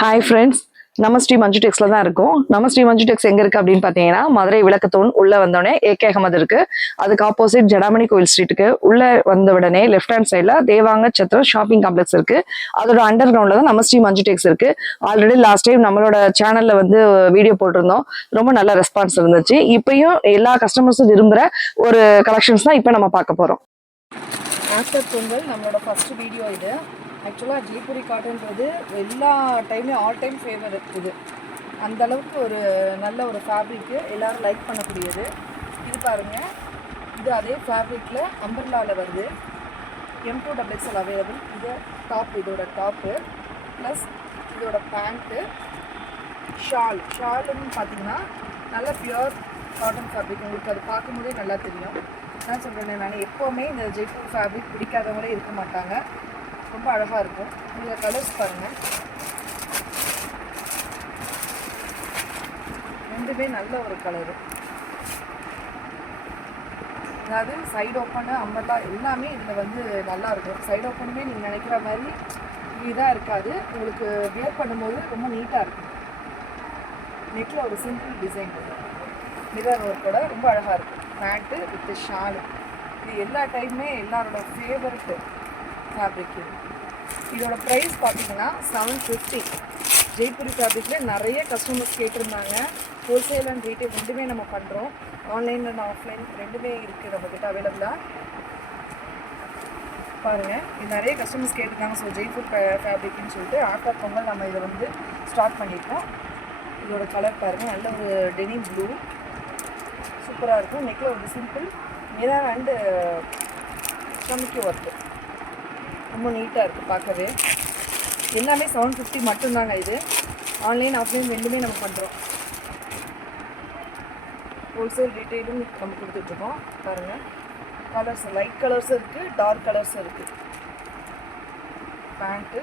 Hi friends, நம்ம ஸ்ரீ மஞ்சு டெக்ஸில் தான் இருக்கும். நம்ம ஸ்ரீ மஞ்சு டெக்ஸ் எங்கே இருக்குது அப்படின்னு பார்த்தீங்கன்னா, மதுரை விளக்கத்தூண் உள்ளே வந்தோடனே ஏகே அகமது இருக்குது. அதுக்கு ஆப்போசிட் ஜடாமணி கோயில் ஸ்ட்ரீட்டுக்கு உள்ளே வந்த உடனே லெஃப்ட் ஹேண்ட் சைடில் தேவாங்க சத்திரம் ஷாப்பிங் காம்ப்ளெக்ஸ் இருக்குது. அதோட அண்டர் கிரவுண்டில் தான் நம்ம ஸ்ரீ மஞ்சு டெக்ஸ் இருக்குது. ஆல்ரெடி லாஸ்ட் டைம் நம்மளோட சேனலில் வந்து வீடியோ போட்டிருந்தோம். ரொம்ப நல்ல ரெஸ்பான்ஸ் இருந்துச்சு. இப்பயும் எல்லா கஸ்டமர்ஸும் விரும்புகிற ஒரு கலெக்ஷன்ஸ் தான் இப்போ நம்ம பார்க்க போகிறோம். ஆஃப்டர் பொங்கல் நம்மளோட ஃபர்ஸ்ட் வீடியோ இது. ஆக்சுவலாக ஜெய்ப்பூரி காட்டன்றது எல்லா டைமே ஆல் டைம் ஃபேவர் இருக்குது. அந்தளவுக்கு ஒரு நல்ல ஒரு ஃபேப்ரிக்கு எல்லோரும் லைக் பண்ணக்கூடியது. இது பாருங்கள், இது அதே ஃபேப்ரிக்கில் அம்பர்லாவில் வருது. M2 XXL available. இது டாப், இதோட டாப்பு ப்ளஸ் இதோட பேண்ட்டு. ஷாலுன்னு பார்த்தீங்கன்னா நல்ல பியூர் காட்டன் ஃபேப்ரிக். உங்களுக்கு அது பார்க்கும்போதே நல்லா தெரியும். நான் சொல்கிறேன், நான் எப்போவுமே இந்த ஜெய்ப்பூர் ஃபேப்ரிக் பிடிக்காதவங்களே இருக்க மாட்டாங்க. ரொம்ப அழகாக இருக்கும். இதில் கலர்ஸ் பாருங்கள், ரெண்டுமே நல்ல ஒரு கலரு. அதாவது சைடு ஓப்பனு அம்பர்லா எல்லாமே இதில் வந்து நல்லாயிருக்கும். சைடு ஓப்பனுமே நீங்கள் நினைக்கிற மாதிரி இதாக இருக்காது. உங்களுக்கு வியர் பண்ணும்போது ரொம்ப நீட்டாக இருக்கும். நெக்கில் ஒரு சிம்பிள் டிசைன் மிரர் ஒர்க்கோட ரொம்ப அழகாக இருக்கும். Pant with shawl. இது எல்லா டைமுமே எல்லாரோட ஃபேவரட்டு ஃபேப்ரிக் இது. இதோட ப்ரைஸ் பார்த்தீங்கன்னா 750. ஜெய்ப்பூரி ஃபேப்ரிக்கில் நிறைய கஸ்டமர்ஸ் கேட்டிருந்தாங்க. ஹோல்சேல் அண்ட் ரீட்டெயில் ரெண்டுமே நம்ம பண்ணுறோம். ஆன்லைன் அண்ட் ஆஃப்லைன் ரெண்டுமே இருக்குது நம்மக்கிட்ட அவைலபிளாக. பாருங்கள், இது நிறைய கஸ்டமர்ஸ் கேட்டிருக்காங்க. ஸோ ஜெய்ப்பூர் ஃபேப்ரிக்னு சொல்லிட்டு ஆஃப்டர் பொங்கல் நம்ம இதை வந்து ஸ்டார்ட் பண்ணியிருக்கோம். இதோட கலர் பாருங்கள், நல்ல ஒரு டெனிம் ப்ளூ சூப்பராக இருக்கும். நெக்கில் ஒரு சிம்பிள் மிரர் அண்டு ஸ்டமக்கி ஒர்க்கு ரொம்ப நீட்டாக இருக்குது பார்க்கவே. எல்லாமே 750 மட்டும்தாங்க. இது ஆன்லைன் ஆஃப்லைன் ரெண்டுமே நம்ம பண்ணுறோம். ஹோல்சேல் ரீட்டெயிலும் நம்ம கொடுத்துட்ருக்கோம். பாருங்கள், கலர்ஸ் லைட் கலர்ஸும் இருக்குது, டார்க் கலர்ஸும் இருக்குது. பேண்ட்டு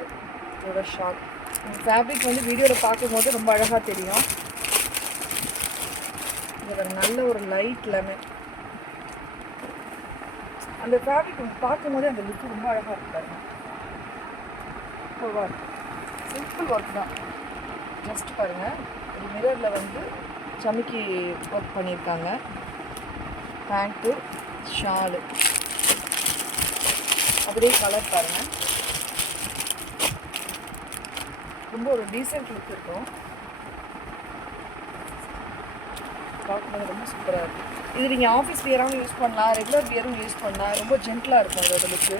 இதோட ஷார்ட். இந்த ஃபேப்ரிக் வந்து வீடியோவில் பார்க்கும்போது ரொம்ப அழகாக தெரியும். இதோட நல்ல ஒரு லைட் லெமன். அந்த ஃபேப்ரிக் பார்க்கும்போது அந்த லுக்கு ரொம்ப அழகாக இருக்காரு. சிம்பிள் ஒர்க் தான். ஜஸ்ட் பாருங்கள், ஒரு மிரரில் வந்து சமிக்கி ஒர்க் பண்ணியிருக்காங்க. பேண்ட்டு ஷாலு அப்படியே கலர் பாருங்கள், ரொம்ப ஒரு டீசென்ட் லுக் இருக்கும். பார்க்கும்போது ரொம்ப சூப்பராக இருக்குது. இது நீங்கள் ஆஃபீஸ் வியராகவும் யூஸ் பண்ணலாம், ரெகுலர் வியரும் யூஸ் பண்ணலாம். ரொம்ப ஜென்டிலாக இருக்கும் அதோட லுக்கு.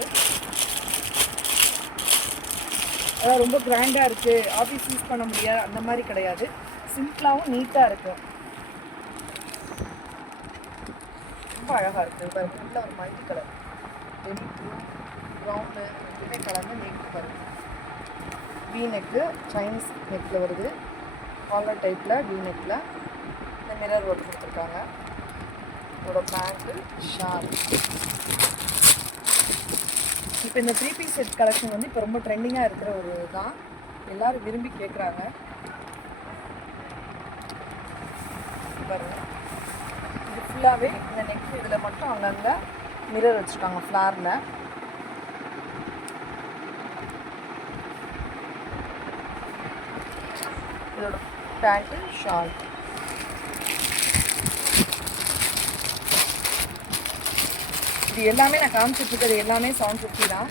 அதாவது ரொம்ப கிராண்டாக இருக்குது, ஆஃபீஸ் யூஸ் பண்ண முடியாது அந்த மாதிரி கிடையாது. சிம்பிளாகவும் நீட்டாக இருக்கும். ரொம்ப அழகாக இருக்குது. இப்போ நல்ல ஒரு மல்டி கலர் டெனி ப்ளூ ப்ரௌனு ரெண்டுமே கலந்து நெக் வருது. வீ நெக்கு சைனீஸ் நெக்கில் வருது. காலர் டைப்பில் வீ நெக்கில் இந்த மிரர் ஒர்க் கொடுத்துருக்காங்க. இதோட பேண்ட்டு ஷால். இப்போ இந்த 3 பீஸ் செட் கலெக்ஷன் வந்து இப்போ ரொம்ப ட்ரெண்டிங்காக இருக்கிற ஒரு தான், எல்லோரும் விரும்பி கேட்குறாங்க. பாருங்கள், இது ஃபுல்லாகவே இந்த நெக் இதில் மட்டும் அங்கங்கே மிரர் வச்சுருக்காங்க ஃப்ளாரில். இதோட பேண்ட்டு ஷால். இது எல்லாமே நான் காமிச்சிட்ருக்கிறது எல்லாமே 750 தான்.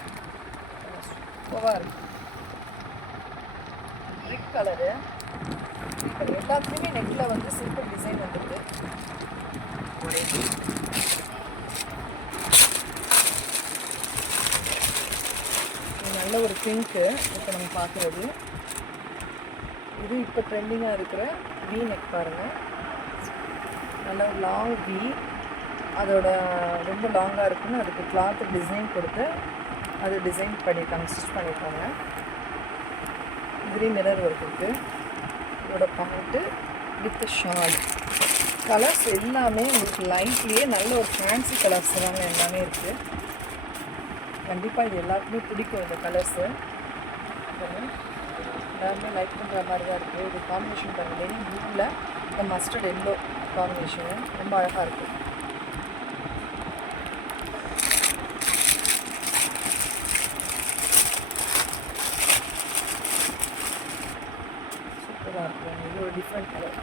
சூப்பராக இருக்குது. பிரிக் கலரு. எல்லாத்துலேயுமே நெக்கில் வந்து சிம்பிள் டிசைன் வந்துருக்கு. நல்ல ஒரு பிங்க்கு இப்போ நம்ம பார்க்குறது. இது இப்போ ட்ரெண்டிங்காக இருக்கிற வீ நெக் பாருங்கள். நல்ல ஒரு லாங் வீ, அதோட ரொம்ப லாங்காக இருக்குன்னு அதுக்கு கிளாத்து டிசைன் கொடுத்து அது டிசைன் பண்ணியிருக்காங்க, ஸ்டிச் பண்ணியிருக்காங்க. இதுலேயும் மிரர் ஒர்க் இருக்குது. இதோட பேண்ட்டு வித் ஷால். கலர்ஸ் எல்லாமே உங்களுக்கு லைட்லேயே நல்ல ஒரு ஃபேன்சி கலர்ஸ் தாங்க எல்லாமே இருக்குது. கண்டிப்பாக இது எல்லாருக்குமே பிடிக்கும் இந்த கலர்ஸு. எல்லாருமே லைக் பண்ணுற மாதிரி தான் இருக்குது. இது காம்பினேஷன் பாருங்கள், வெரி ப்ளூவில் இந்த மஸ்டர்ட் எல்லோ காம்பினேஷனு ரொம்ப அழகாக இருக்குது. சூப்பராக இருக்கும். இது ஒரு டிஃப்ரெண்ட் கலர்.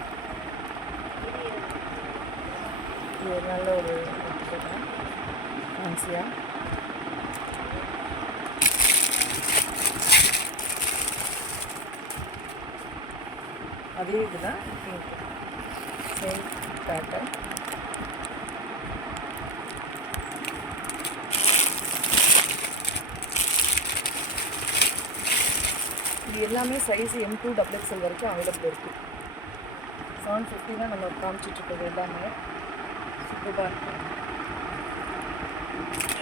இது ஒரு நல்ல ஒரு ஃபேன்சியாக. அதே இதுதான் பிங்க், சேம் பேட்டர்ன். இது எல்லாமே சைஸ் M2XXL வரைக்கும் அவைலபிள் இருக்குது. 750 தான் நம்ம காமிச்சிட்ருக்கிறது எல்லாமே. சூப்பராக இருக்கும்.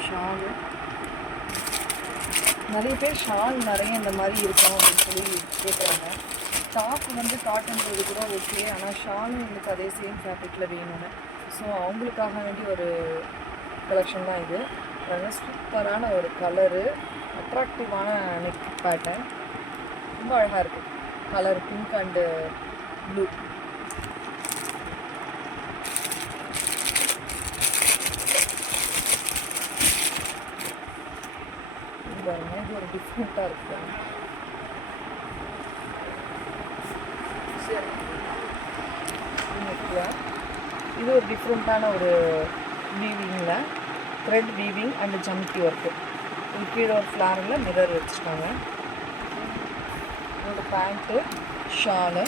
ஷாலு நிறைய பேர் ஷால் நிறைய இந்த மாதிரி இருக்கும் அப்படின்னு சொல்லி கேட்குறாங்க. டாப் வந்து காட்டன்றது கூட ஓகே, ஆனால் ஷாலும் எங்களுக்கு அதே சேம் ஃபேப்ரிக்கில் வேணும்னு. ஸோ அவங்களுக்காக வேண்டி ஒரு கலெக்ஷன் தான் இது. அதனால் சூப்பரான ஒரு கலரு, அட்ராக்டிவான நெக் பேட்டர்ன், ரொம்ப அழகாக இருக்குது. Colour pink and blue. இது பாருங்க, இது ஒரு டிஃப்ரெண்ட்டாக இருக்குது. இது ஒரு டிஃப்ரெண்ட்டான ஒரு வீவிங்கில் த்ரெட் வீவிங் அண்ட் ஜம்கி ஒர்க்கு. இது கீழே ஒரு ஃப்ளாரில் மிரர் வச்சுட்டாங்க. இதோட பேண்ட்டு, ஷாலு,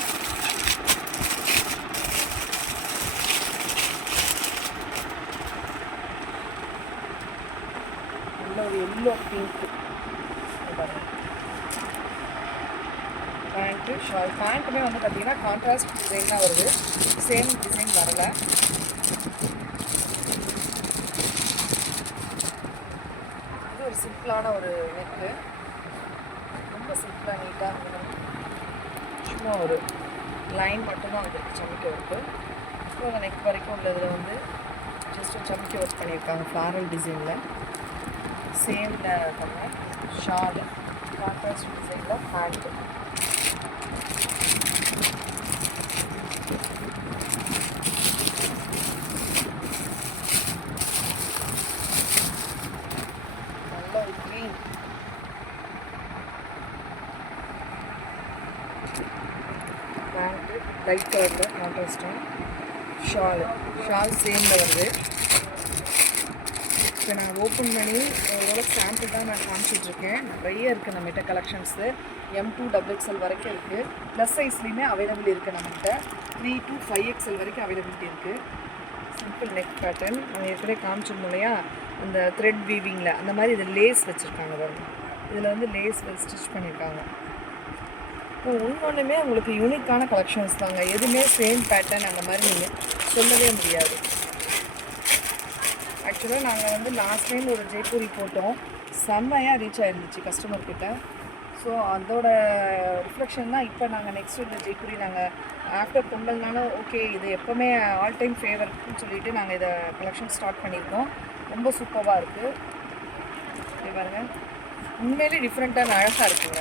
நல்ல ஒரு எல்லோ பிங்க்கு பேண்ட்டு, ஷால். பேண்ட்டுமே வந்து பார்த்திங்கன்னா கான்ட்ராஸ்ட் டிசைன் தான் வருது, சேம் டிசைன் வரலை. இது ஒரு சிம்பிளான ஒரு நெக்கு, ரொம்ப சிம்பிளாக நீட்டாக இருந்தது. சும்மா ஒரு லைன் மட்டும்தான் வந்துருக்கு சமைக்க ஒர்க்கு. ஸோ அந்த நெக் வரைக்கும் உள்ளதில் வந்து ஜஸ்ட் ஒரு சமைக்க ஒர்க் பண்ணியிருக்காங்க ஃப்ளாரல் டிசைனில். சேமில் பண்ண ஷாலு, கான்ட்ராஸ்ட் டிசைனில் பேண்ட்டு. நல்ல ஒரு க்ரீன், பேண்ட்டு லைட் கலரில் கான்ட்ராஸ்டாக. ஷால் சேமில் வருது. இப்போ நான் ஓப்பன் பண்ணி ஓரளவுக்கு சாம்பிள் தான் நான் காமிச்சிட்ருக்கேன். நிறைய இருக்குது நம்மகிட்ட கலெக்ஷன்ஸு. M2XXL வரைக்கும் இருக்குது. ப்ளஸ் சைஸ்லேயுமே அவைலபிள் இருக்குது நம்மகிட்ட. 3 to 5XL வரைக்கும் அவைலபிலிட்டி இருக்குது. சிம்பிள் நெக் பேட்டர்ன் நம்ம ஏற்கனவே காமிச்சிருந்தோம் இல்லையா, அந்த த்ரெட் வீவிங்கில் அந்த மாதிரி இது லேஸ் வச்சுருக்காங்க பாருங்க. இதில் வந்து லேஸ் ஸ்டிச் பண்ணியிருக்காங்க. இப்போ ஒன்றுமே உங்களுக்கு யூனிக்கான கலெக்ஷன்ஸ் தாங்க. எதுவுமே சேம் பேட்டர்ன் அந்த மாதிரி நீங்கள் சொல்லவே முடியாது. ஆக்சுவலாக நாங்கள் வந்து லாஸ்ட் டைம் ஒரு ஜெய்ப்பூரி போட்டோம், செம்மையாக ரீச் ஆகிருந்துச்சு கஸ்டமர்கிட்ட. ஸோ அதோட ரிஃப்ளெக்ஷன் தான் இப்போ நாங்கள் நெக்ஸ்ட் இந்த ஜெய்ப்பூரி நாங்கள் ஆஃப்டர் பொங்கல்னாலும் ஓகே இது எப்போவுமே ஆல் டைம் ஃபேவரட்னு சொல்லிவிட்டு நாங்கள் இதை கலெக்ஷன் ஸ்டார்ட் பண்ணியிருக்கோம். ரொம்ப சூப்பராக இருக்குது. இது பாருங்கள், உண்மையிலே டிஃப்ரெண்ட்டான அழகாக இருக்குங்க.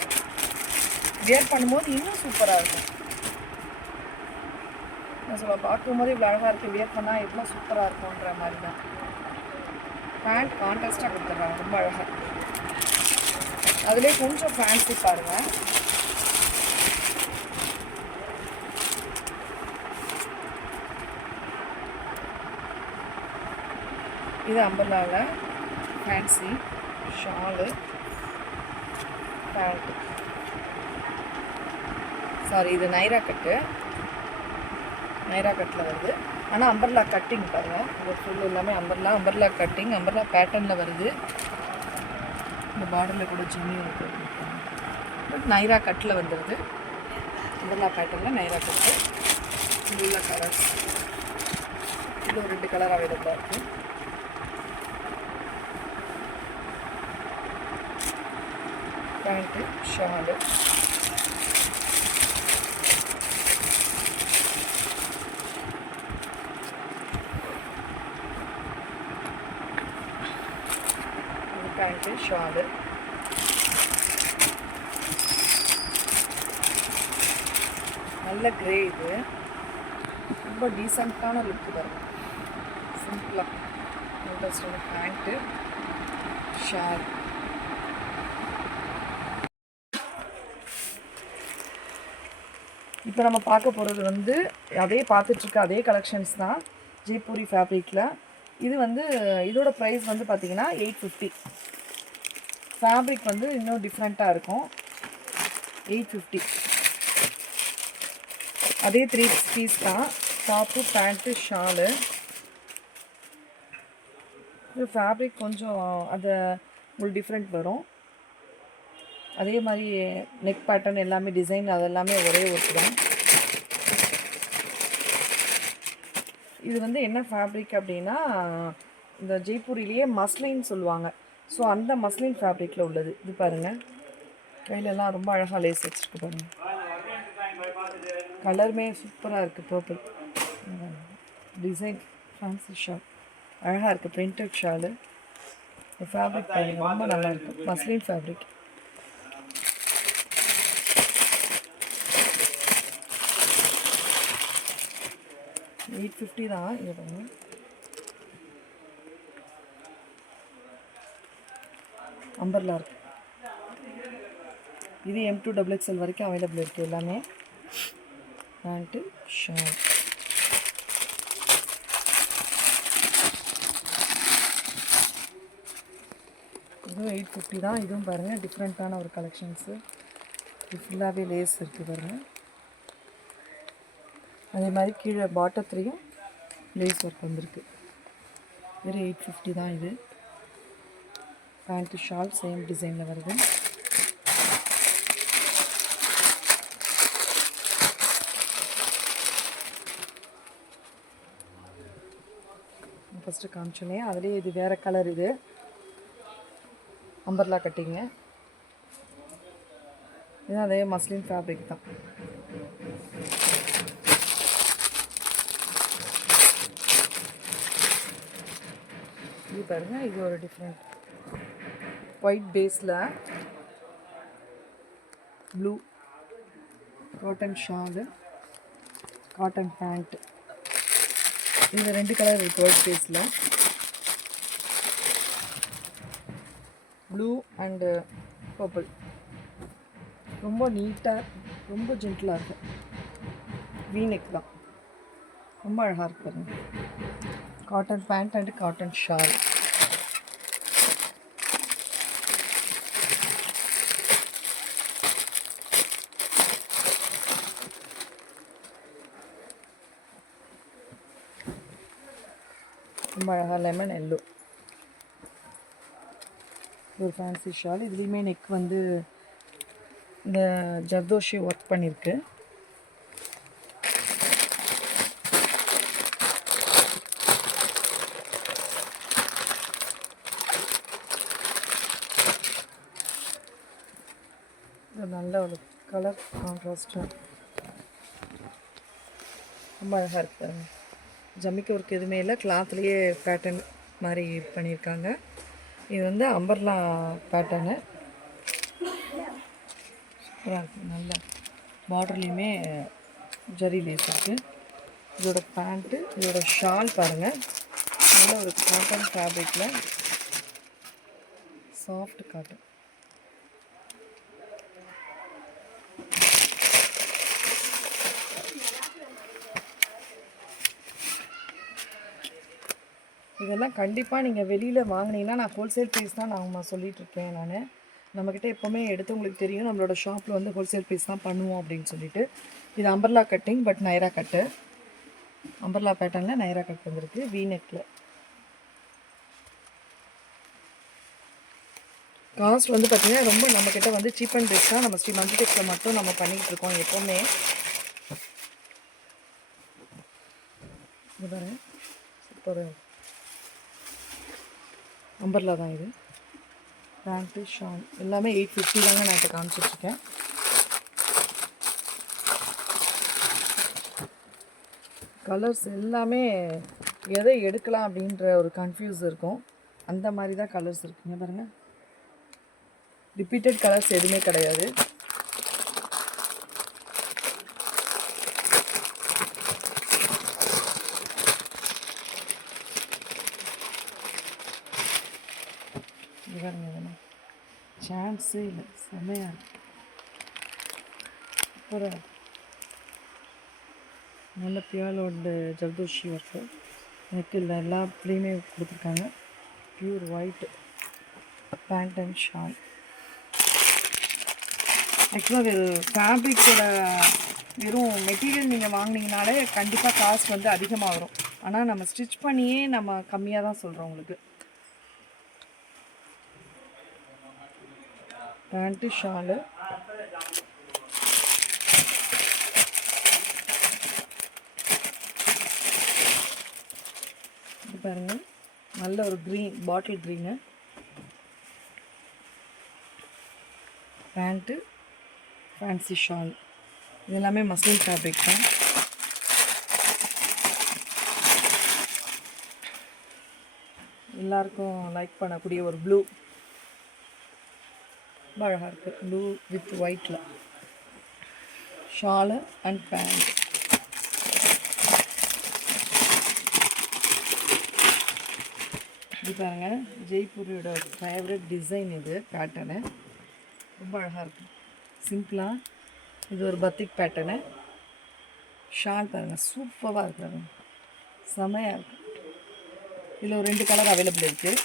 வியர் பண்ணும்போது இன்னும் சூப்பராக இருக்கும். நான் சொல்ல பார்க்கும்போது இவ்வளோ அழகாக இருக்குது, வியர் பண்ணால் எவ்வளோ சூப்பராக இருக்கும்ன்ற மாதிரி தான். பேண்ட் கான்ட்ராஸ்டாக கொடுத்துட்றாங்க, ரொம்ப அழகாக. அதிலே கொஞ்சம் ஃபேன்சி பாருங்கள். இது அம்பர்லாவில் ஃபேன்சி ஷாலு, பேண்ட்டு. சாரி, இது நைரா கட்டு, நைரா கட்டில் வருது. ஆனால் அம்பர்லா கட்டிங் பாருங்கள், இது ஃபுல் எல்லாமே அம்பர்லா கட்டிங், அம்பர்லா பேட்டர்னில் வருது. இந்த பார்டரில் கூட ஜிம்மி இருக்குது. பட் நைரா கட்டில் வந்துடுது. அம்பர்லா பேட்டர்னில் நைரா கட்டு. இது உள்ள கலர்ஸ், இதில் ஒரு 2 கலர் அவைலபிளாக இருக்குது. Pant, shawl, pant, shawl. நல்ல கிரே, இது ரொம்ப டீசெண்டான லுக்கு பாருங்கள். சிம்பிளாக இன்ட்ரெஸ்டான பேண்ட்டு, ஷால். இப்போ நம்ம பார்க்க போகிறது வந்து அதே பார்த்துட்ருக்க அதே கலெக்ஷன்ஸ் தான் ஜெய்ப்பூரி ஃபேப்ரிக்கில். இது வந்து இதோட ப்ரைஸ் வந்து பார்த்திங்கன்னா 850. ஃபேப்ரிக் வந்து இன்னும் டிஃப்ரெண்ட்டாக இருக்கும். 850. அதே 3 பீஸ் தான். Top, pant, shawl. இது ஃபேப்ரிக் கொஞ்சம் அது உங்களுக்கு டிஃப்ரெண்ட் வரும். அதே மாதிரி நெக் பேட்டர்ன் எல்லாமே டிசைன் அதெல்லாமே ஒரே ஒர்க் தான். இது வந்து என்ன ஃபேப்ரிக் அப்படின்னா இந்த ஜெய்ப்பூரிலேயே மஸ்லின்னு சொல்லுவாங்க. ஸோ அந்த மஸ்லின் ஃபேப்ரிக்கில் உள்ளது. இது பாருங்கள், கையிலலாம் ரொம்ப அழகாக லேஸ் வச்சுருக்கு பாருங்கள். கலருமே சூப்பராக இருக்குது. பர்பிள் டிசைன், ஃபேன்சி ஷால் அழகாக இருக்குது. பிரிண்டட் ஷாலு. ஃபேப்ரிக் பாருங்கள், ரொம்ப நல்லாயிருக்கு. Muslin fabric. $850 தான். இது பாருங்கள், அம்பர்லா இருக்குது. இது M2XXL வரைக்கும் அவைலபிள் இருக்குது எல்லாமே. Pant, shawl. இதுவும் 850 தான். இதுவும் பாருங்கள் டிஃப்ரெண்ட்டான ஒரு கலெக்ஷன்ஸு. இது ஃபுல்லாகவே லேஸ் இருக்குது பாருங்கள். அதே மாதிரி கீழே பாட்டத்துலேயும் லேஸ் ஒர்க் வந்திருக்கு. வெறும் 850 தான் இது. பேண்ட்டு, ஷால் சேம் டிசைனில் வருது. ஃபஸ்ட்டு காமிச்சோன்னே அதுலேயே இது வேறு கலர். இது அம்பர்லா கட்டிங்க. இது அதே மஸ்லின் ஃபேப்ரிக் தான். இது பாருங்கள், இது ஒரு டிஃப்ரெண்ட் ஒயிட் பேஸில் blue cotton Shalu, cotton pant. இதில் 2 கலர் இருக்குது ஒயிட் பேஸில். Blue and purple. ரொம்ப நீட்டாக, ரொம்ப ஜென்டிலாக இருக்கும். வீநெக் தான், ரொம்ப அழகாக இருக்கு பாருங்க. Cotton pant and cotton shawl. ரொம்ப அழகாக லெமன் எல்லோ ஒரு ஃபேன்சி ஷால். இதுலேயுமே நெக் வந்து இந்த ஜர்தோஷி ஒர்க் பண்ணியிருக்கு. இது நல்ல ஒரு கலர் கான்ட்ராஸ்டாக ரொம்ப அழகாக இருக்குது. ஜமிக்கு ஒர்க் எதுவுமே இல்லை, கிளாத்லேயே பேட்டர்ன் மாதிரி பண்ணியிருக்காங்க. இது வந்து அம்பர்லா பேட்டர்னு சூப்பராக இருக்குது. நல்ல பார்டர்லேயுமே ஜரி லேஸ் இருக்குது. இதோட பேண்ட்டு, இதோட ஷால் பாருங்கள், நல்ல ஒரு காட்டன் ஃபேப்ரிக்கில் சாஃப்ட் காட்டன். இதெல்லாம் கண்டிப்பாக நீங்கள் வெளியில் வாங்கினீங்கன்னா, நான் ஹோல்சேல் ப்ரைஸ் தான் நான் சொல்லிகிட்ருக்கேன். நம்மக்கிட்ட எப்போவுமே எடுத்து உங்களுக்கு தெரியும், நம்மளோட ஷாப்பில் வந்து ஹோல்சேல் ப்ரைஸ் தான் பண்ணுவோம் அப்படின்னு சொல்லிட்டு. இது umbrella cutting, but Naira cut. Umbrella பேட்டர்னில் நைரா கட் வந்துருக்கு வீநெக்கில். காஸ்ட் வந்து பார்த்திங்கன்னா ரொம்ப நம்மக்கிட்ட வந்து சீப் அண்ட் பெஸ்ட் தான். நம்ம ஸ்ரீ மஞ்சு டெக்ஸில் மட்டும் நம்ம பண்ணிகிட்டு இருக்கோம் எப்போவுமே. இது பாருங்க, சூப்பராக அம்பர்லா தான். இது பேண்ட்டு, ஷால் எல்லாமே 850 தாங்க நான் இப்போ காமிச்சிட்ருக்கேன். கலர்ஸ் எல்லாமே எதை எடுக்கலாம் அப்படின்ற ஒரு கன்ஃபியூஸ் இருக்கும். அந்த மாதிரி தான் கலர்ஸ் இருக்குங்க பாருங்கள். ரிப்பீட்டட் கலர்ஸ் எதுவுமே கிடையாது. சான்ஸே இல்லை, செம்மையாக இருக்கு. சூப்பராக நல்ல பியூரோட ஜர்தோஷி ஒர்க்கு நெக்கில் எல்லா ப்ளீமே கொடுத்துருக்காங்க. Pure white pant and shawl. ஆக்சுவலாக ஃபேப்ரிக்கோட வெறும் மெட்டீரியல் நீங்கள் வாங்கினீங்கனாலே கண்டிப்பாக காஸ்ட் வந்து அதிகமாக வரும். ஆனால் நம்ம ஸ்டிச் பண்ணியே நம்ம கம்மியாக தான் சொல்கிறோம் உங்களுக்கு. பேண்ட்டு ஷாலு இது பாருங்கள், நல்ல ஒரு green bottle green pant fancy shawl. இது எல்லாமே மஸ்லின் ஃபேப்ரிக் தான். எல்லாருக்கும் லைக் பண்ணக்கூடிய ஒரு ப்ளூ ரொம்ப அழகாக இருக்குது. ப்ளூ வித் ஒயிட்டில் ஷாலு அண்ட் பேண்ட். இது பாருங்கள், ஜெய்ப்பூரியோட ஃபேவரட் டிசைன். இது பேட்டர்னு ரொம்ப அழகாக இருக்குது. சிம்பிளாக இது ஒரு பத்திக் பேட்டர்னு. ஷால் பாருங்கள், சூப்பராக இருக்குது, செமையாக இருக்குது. இதில் ஒரு 2 கலர் அவைலபிள் இருக்குது.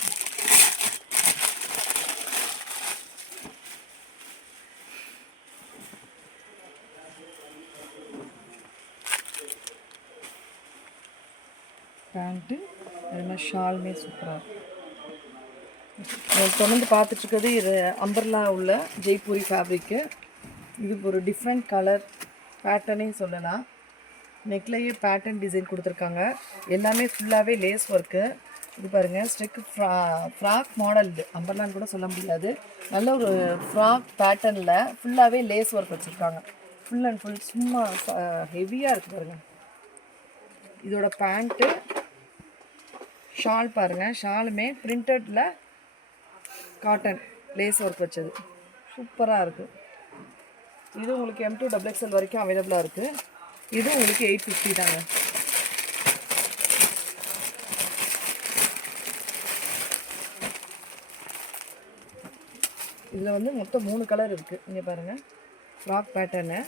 பேண்ட்டு அதெல்லாம் ஷாலுமே சூப்பராக இருக்கும். தொடர்ந்து பார்த்துட்ருக்கிறது இது அம்பர்லா உள்ள ஜெய்ப்பூரி ஃபேப்ரிக்கு. இது ஒரு டிஃப்ரெண்ட் கலர் பேட்டர்னே சொல்லலாம். நெக்லையே பேட்டர்ன் டிசைன் கொடுத்துருக்காங்க. எல்லாமே ஃபுல்லாகவே லேஸ் ஒர்க்கு. இது பாருங்கள், ஸ்டெக்கு ஃப்ராக் மாடல். இது அம்பர்லான்னு கூட சொல்ல முடியாது. நல்ல ஒரு ஃப்ராக் பேட்டர்னில் ஃபுல்லாகவே லேஸ் ஒர்க் வச்சுருக்காங்க. ஃபுல் அண்ட் ஃபுல் சும்மா ஹெவியாக இருக்குது பாருங்கள். இதோட பேண்ட்டு ஷால் பாருங்கள், ஷாலுமே பிரிண்டடில் காட்டன் லேஸ் ஒர்க் வச்சது சூப்பராக இருக்குது. இது உங்களுக்கு M2 XXL வரைக்கும் அவைலபிளாக இருக்குது. இது உங்களுக்கு 850 தாங்க. இதில் வந்து மொத்தம் 3 கலர் இருக்குது. இங்கே பாருங்கள், ஃப்ராக் பேட்டர்னு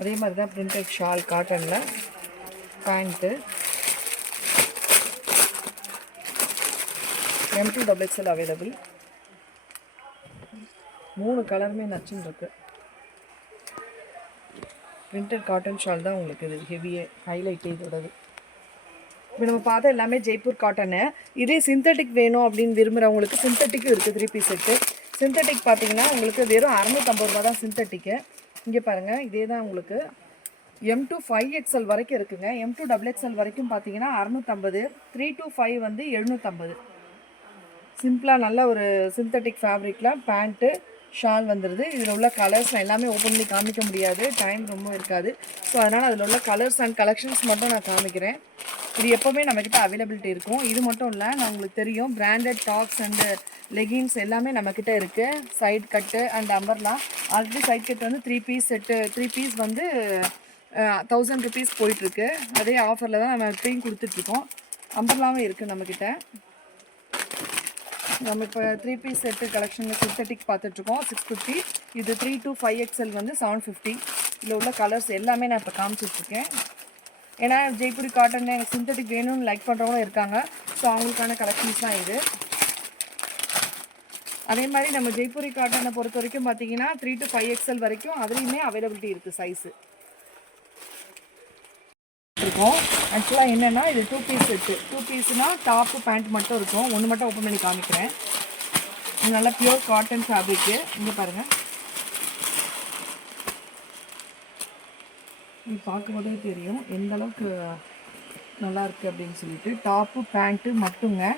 அதே மாதிரி தான் பிரிண்டட் ஷால் காட்டனில் பேண்ட்டு M2 XXL அவைலபிள். 3 கலருமே நச்சுன்னு இருக்குது. பிரிண்டட் காட்டன் ஷால் தான் உங்களுக்கு இது ஹெவியே ஹைலைட்டு இதோடது. இப்போ நம்ம பார்த்த எல்லாமே ஜெய்ப்பூர் காட்டனு. இதே சிந்தட்டிக் வேணும் அப்படின்னு விரும்புகிறவங்களுக்கு சிந்தட்டிக்கும் இருக்குது. 3 பீஸ் செட்டு. சிந்தட்டிக் பார்த்தீங்கன்னா உங்களுக்கு வெறும் 650 ரூபா தான் சிந்தட்டிக்கு. இங்கே பாருங்கள், இதே தான் உங்களுக்கு M2 5XL வரைக்கும் இருக்குங்க. M2 XXL வரைக்கும் பார்த்தீங்கன்னா 650. 3 to 5 வந்து 750. சிம்பிளாக நல்ல ஒரு சிந்தட்டிக் ஃபேப்ரிக்கில் பேண்ட்டு ஷால் வந்துடுது. இதில் உள்ள கலர்ஸ் நான் எல்லாமே ஓப்பன் பண்ணி காமிக்க முடியாது, டைம் ரொம்ப இருக்காது. ஸோ அதனால் அதில் உள்ள கலர்ஸ் அண்ட் கலெக்ஷன்ஸ் மட்டும் நான் காமிக்கிறேன். இது எப்போவுமே நம்மக்கிட்ட அவைலபிலிட்டி இருக்கும். இது மட்டும் இல்லை, நான் உங்களுக்கு தெரியும் பிராண்டட் டாப்ஸ் அண்டு லெகின்ஸ் எல்லாமே நம்மக்கிட்ட இருக்குது. Side cut and umbrella. Already side cut வந்து 3 பீஸ் செட்டு 3 பீஸ் வந்து 1000 rupees போயிட்டுருக்கு. அதே ஆஃபரில் தான் நம்ம இப்பயும் கொடுத்துட்ருக்கோம். அம்பர்லாவும் இருக்குது நம்மக்கிட்ட. நம்ம இப்போ 3 பீஸ் செட்டு கலெக்ஷனில் சிந்தட்டிக் பார்த்துட்ருக்கோம் 650. இது 3 to 5XL வந்து 750. இதில் உள்ள கலர்ஸ் எல்லாமே நான் இப்போ காமிச்சிட்ருக்கேன். ஏன்னா ஜெய்ப்பூரி காட்டன் எனக்கு சிந்தட்டிக் வேணும்னு லைக் பண்ணுறவங்களும் இருக்காங்க. ஸோ அவங்களுக்கான கலெக்ஷன்ஸ் தான் இது. அதே மாதிரி நம்ம ஜெய்ப்பூரி காட்டனை பொறுத்த வரைக்கும் பார்த்தீங்கன்னா 3 to 5XL வரைக்கும் அதுலேயுமே அவைலபிலிட்டி இருக்குது சைஸு இருக்கும். ஆக்சுவலாக என்னென்னா இது 2 பீஸ் செட்டு. 2 பீஸ்னால் டாப்பு பேண்ட் மட்டும் இருக்கும். ஒன்று மட்டும் ஓப்பன் பண்ணி காமிக்கிறேன். இது நல்லா பியூர் காட்டன் ஃபேப்ரிக்கு. இங்கே பாருங்கள், இது பார்க்கும்போதே தெரியும் எந்த அளவுக்கு நல்லாயிருக்கு அப்படின்னு சொல்லிட்டு. டாப்பு பேண்ட்டு மட்டுங்க.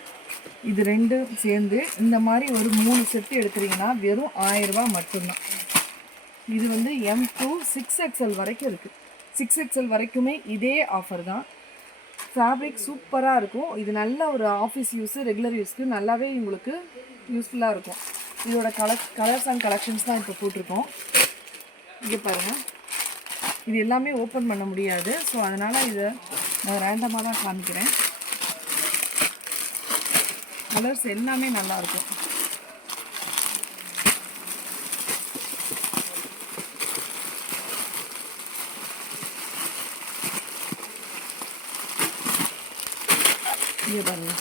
இது 2 சேர்ந்து இந்த மாதிரி ஒரு 3 செட்டு எடுக்கிறீங்கன்னா வெறும் 1000 ரூபா மட்டும்தான். இது வந்து M2 6XL வரைக்கும் இருக்குது. 6XL வரைக்குமே இதே ஆஃபர் தான். ஃபேப்ரிக் சூப்பராக இருக்கும். இது நல்ல ஒரு ஆஃபீஸ் யூஸு, ரெகுலர் யூஸ்க்கு நல்லாவே உங்களுக்கு யூஸ்ஃபுல்லாக இருக்கும். இதோட கலர்ஸ் அண்ட் கலெக்ஷன்ஸ் தான் இப்போ போட்டிருக்கோம். இங்கே பாருங்கள், இது எல்லாமே ஓப்பன் பண்ண முடியாது. ஸோ அதனால் இதை நான் ரேண்டமாக தான் காமிக்கிறேன். கலர்ஸ் எல்லாமே நல்லாயிருக்கும். இங்கே பாருங்க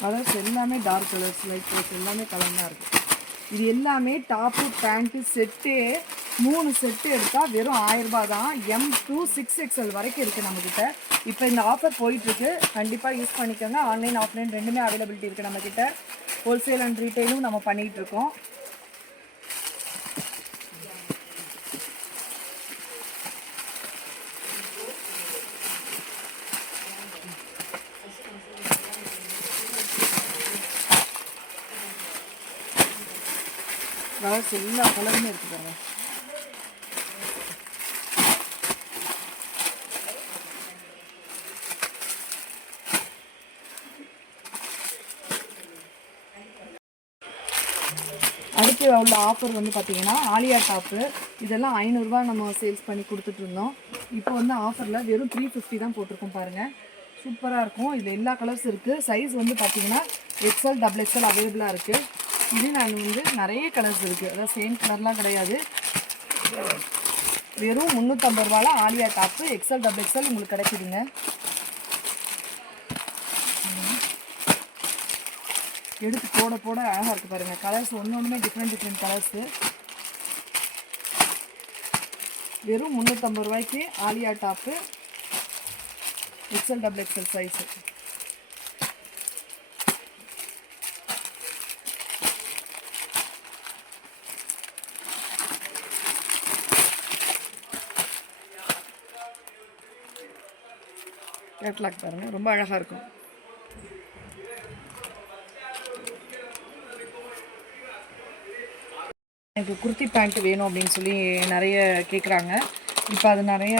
கலர்ஸ் எல்லாமே டார்க் கலர்ஸ் லைட் கலர்ஸ் எல்லாமே கலர் தான் இருக்குது. இது எல்லாமே டாப்பு பேண்ட்டு செட்டு 3 செட்டு எடுத்தால் வெறும் 1000 ரூபா தான். M to 6XL வரைக்கும் இருக்குது நம்மக்கிட்ட. இப்போ இந்த ஆஃபர் போயிட்டுருக்கு, கண்டிப்பாக யூஸ் பண்ணிக்கோங்க. ஆன்லைன் ஆஃப்லைன் ரெண்டுமே அவைலபிலிட்டி இருக்குது நம்மக்கிட்ட. ஹோல்சேல் அண்ட் ரீட்டைலும் நம்ம பண்ணிகிட்ருக்கோம். கலர்ஸ் எல்லா கலருமே இருக்குது பாருங்க. அடுத்து உள்ள ஆஃபர் வந்து பார்த்தீங்கன்னா ஆலியா டாப்பு. இதெல்லாம் 500 ரூபா நம்ம சேல்ஸ் பண்ணி கொடுத்துட்ருந்தோம். இப்போ வந்து ஆஃபரில் வெறும் 350 தான் போட்டிருக்கோம் பாருங்கள். சூப்பராக இருக்கும். இதில் எல்லா கலர்ஸ் இருக்குது. சைஸ் வந்து பார்த்தீங்கன்னா XL XXL அவைலபிளாக இருக்குது. இது நான் வந்து நிறைய கலர்ஸ் இருக்குது, அதாவது சேம் கலர்லாம் கிடையாது. வெறும் 350 ரூபாயில் ஆலியா டாப்பு XL XXL உங்களுக்கு கிடைக்குதுங்க. எடுத்து போட போட அழகாக இருக்குது பாருங்கள். கலர்ஸ் ஒன்றுமே டிஃப்ரெண்ட் கலர்ஸு. வெறும் 350 ரூபாய்க்கு Alia top XL XXL size. Catalogue பாருங்கள், ரொம்ப அழகாக இருக்கும். எனக்கு குர்த்தி பேண்ட்டு வேணும் அப்படின்னு சொல்லி நிறைய கேட்குறாங்க. இப்போ அது நிறைய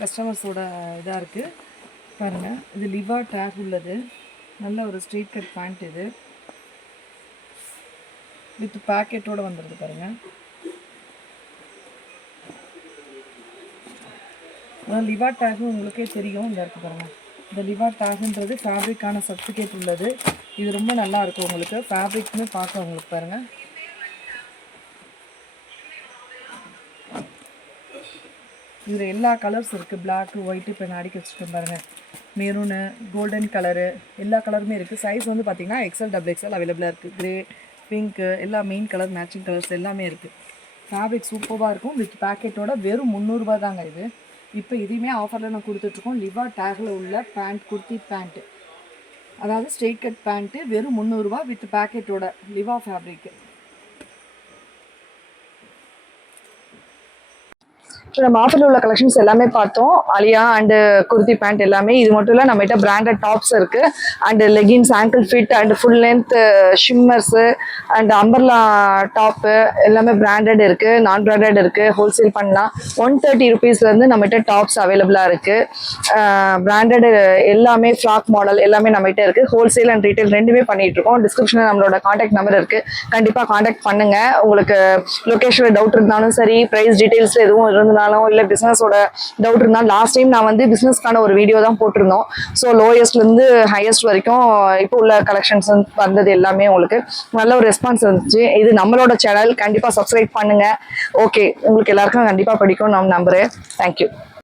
கஸ்டமர்ஸோட இதாக இருக்குது பாருங்கள். இது லிவா டேக் உள்ளது, நல்ல ஒரு ஸ்ட்ரெயிட் கட் பேண்ட். இது வித் பேக்கெட்டோடு வந்துடுது பாருங்கள். அதான் லிவா டேகும் உங்களுக்கே தெரியும். இந்த இருக்குது பாருங்கள். இந்த லிவா டேகுன்றது ஃபேப்ரிக்கான சர்டிஃபிகேட் உள்ளது. இது ரொம்ப நல்லாயிருக்கும் உங்களுக்கு. ஃபேப்ரிக்னு பார்க்க உங்களுக்கு பாருங்கள். இதில் எல்லா கலர்ஸ் இருக்குது. பிளாக்கு ஒயிட்டு இப்போ நான் அடிக்க வச்சுருக்கேன் பாருங்கள். மெரூனு, கோல்டன் கலரு, எல்லா கலருமே இருக்குது. சைஸ் வந்து பார்த்திங்கன்னா XL XXL அவைலபிளாக இருக்குது. க்ரே, பிங்க்கு, எல்லா மெயின் கலர் மேட்சிங் கலர்ஸ் எல்லாமே இருக்குது. ஃபேப்ரிக் சூப்பராக இருக்கும். வித் பேக்கெட்டோட வெறும் 300 ரூபா தாங்க இது. இப்போ இதையுமே ஆஃபரில் நான் கொடுத்துட்ருக்கோம். லிவா டேகில் உள்ள பேண்ட், குர்த்தி பேண்ட்டு, அதாவது ஸ்ட்ரெயிட் கட் பேண்ட்டு வெறும் 300 ரூபா வித் பேக்கெட்டோட லிவா ஃபேப்ரிக்கு. நம்ம ஆஃபரில் உள்ள கலெக்ஷன்ஸ் எல்லாமே பார்த்தோம். ஆலியா அண்டு குர்த்தி பேண்ட் எல்லாமே. இது மட்டும் இல்லை, நம்மகிட்ட பிராண்டட் டாப்ஸ் இருக்குது and leggings, ankle fit and full length shimmers and umbrella top எல்லாமே பிராண்டட் இருக்குது, நான் பிராண்டட் இருக்குது. ஹோல்சேல் பண்ணலாம். 130 ருபீஸ்லேருந்து நம்மகிட்ட டாப்ஸ் அவைலபிளாக இருக்குது. பிராண்டட் எல்லாமே ஃப்ராக் மாடல் எல்லாமே நம்மகிட்ட இருக்குது. ஹோல்சேல் அண்ட் ரீட்டைல் ரெண்டுமே பண்ணிகிட்ருக்கோம். டிஸ்கிரிப்ஷனில் நம்மளோட காண்டாக்ட் நம்பர் இருக்குது, கண்டிப்பாக காண்டாக்ட் பண்ணுங்கள். உங்களுக்கு லொக்கேஷனில் டவுட் இருந்தாலும் சரி, ப்ரைஸ் டீட்டெயில்ஸ் எதுவும் இருந்தாலும் இல்லை பிஸ்னஸோட டவுட் இருந்தால், லாஸ்ட் டைம் நான் வந்து பிஸ்னஸ்க்கான ஒரு வீடியோ தான் போட்டிருந்தோம். ஸோ லோயஸ்ட்லேருந்து ஹையஸ்ட் வரைக்கும் இப்போ உள்ள கலெக்ஷன்ஸ் வந்தது எல்லாமே உங்களுக்கு நல்ல ஒரு ரெஸ்பான்ஸ் இருந்துச்சு. இது நம்மளோட சேனல், கண்டிப்பாக சப்ஸ்கிரைப் பண்ணுங்கள். ஓகே, உங்களுக்கு எல்லாருக்கும் கண்டிப்பாக பிடிக்கும் நான் நம்புகிறேன். தேங்க்யூ.